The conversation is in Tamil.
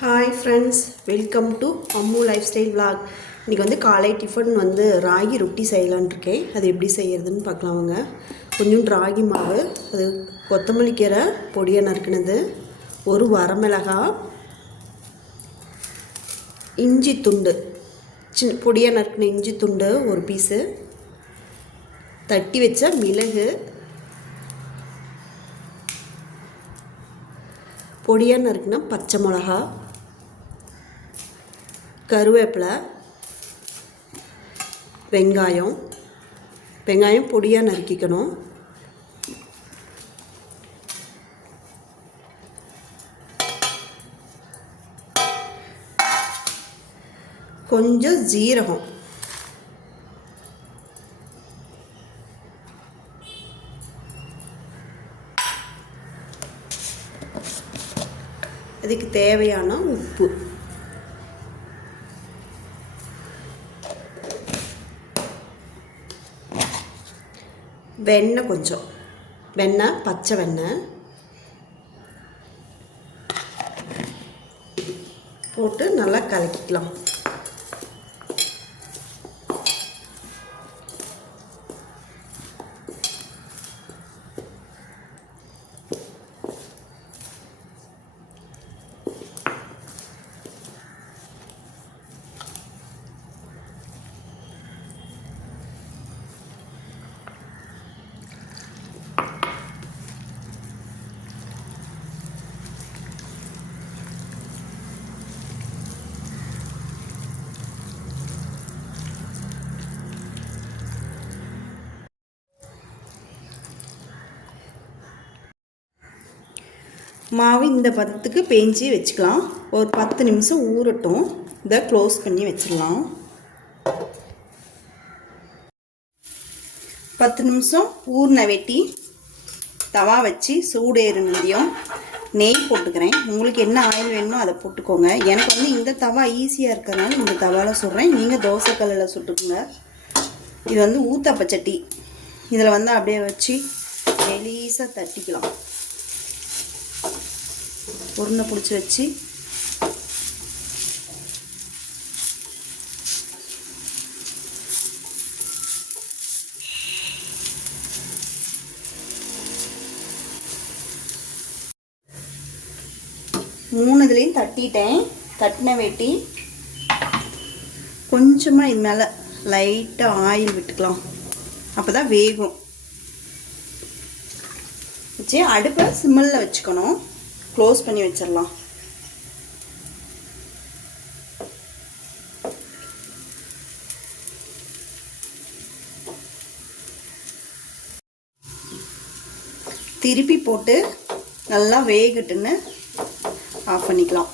Hi friends, welcome to Ammu life style vlog. இன்றைக்கி வந்து காலை டிஃபன் வந்து ராகி ரொட்டி செய்யலான் இருக்கேன். அது எப்படி செய்கிறதுன்னு பார்க்கலாமுங்க. கொஞ்சம் ராகி மாவு, அது கொத்தமல்லி கீரை பொடியை நறுக்கினது, ஒரு வரமிளகாய், இஞ்சி துண்டு சின்ன பொடியாக நறுக்கின இஞ்சி துண்டு ஒரு பீஸு, தட்டி வச்ச மிளகு, பொடியாக நறுக்கின பச்சை மிளகா, கருவேப்பிலை, வெங்காயம் பொடியாக நறுக்கிக்கணும். கொஞ்சம் ஜீரகம், அதுக்கு தேவையான உப்பு, வெண்ணெய், கொஞ்சம் வெண்ணெய், பச்சை வெண்ணெய் போட்டு நல்லா கலக்கிக்கலாம். மாவு இந்த பதத்துக்கு பேஞ்சி வச்சுக்கலாம். ஒரு 10 நிமிஷம் ஊறட்டும். இதை க்ளோஸ் பண்ணி வச்சிடலாம். 10 நிமிஷம் ஊறின வெட்டி தவா வச்சு சூடு ஏறினதையும் நெய் போட்டுக்கிறேன். உங்களுக்கு என்ன ஆயில் வேணுமோ அதை போட்டுக்கோங்க. எனக்கு வந்து இந்த தவா ஈஸியாக இருக்கிறதுனால இந்த தவாவில் சுடுறேன். நீங்கள் தோசைக்கல்லில் சுட்டுக்குங்க. இது வந்து ஊத்தப்ப சட்டி. இதில் வந்து அப்படியே வச்சு மெலிசாக தட்டிக்கலாம். உருண்டை பிடிச்சி வச்சு மூணுதுலேயும் தட்டிட்டேன். தட்டின வெட்டி கொஞ்சமாக இது மேலே லைட்டாக ஆயில் விட்டுக்கலாம். அப்போ தான் வேகும். வச்சு அடுப்பை சிம்மில் வச்சுக்கணும். க்ளோஸ் பண்ணி வச்சிடலாம். திருப்பி போட்டு நல்லா வேகட்டுன்னு ஆஃப் பண்ணிக்கலாம்.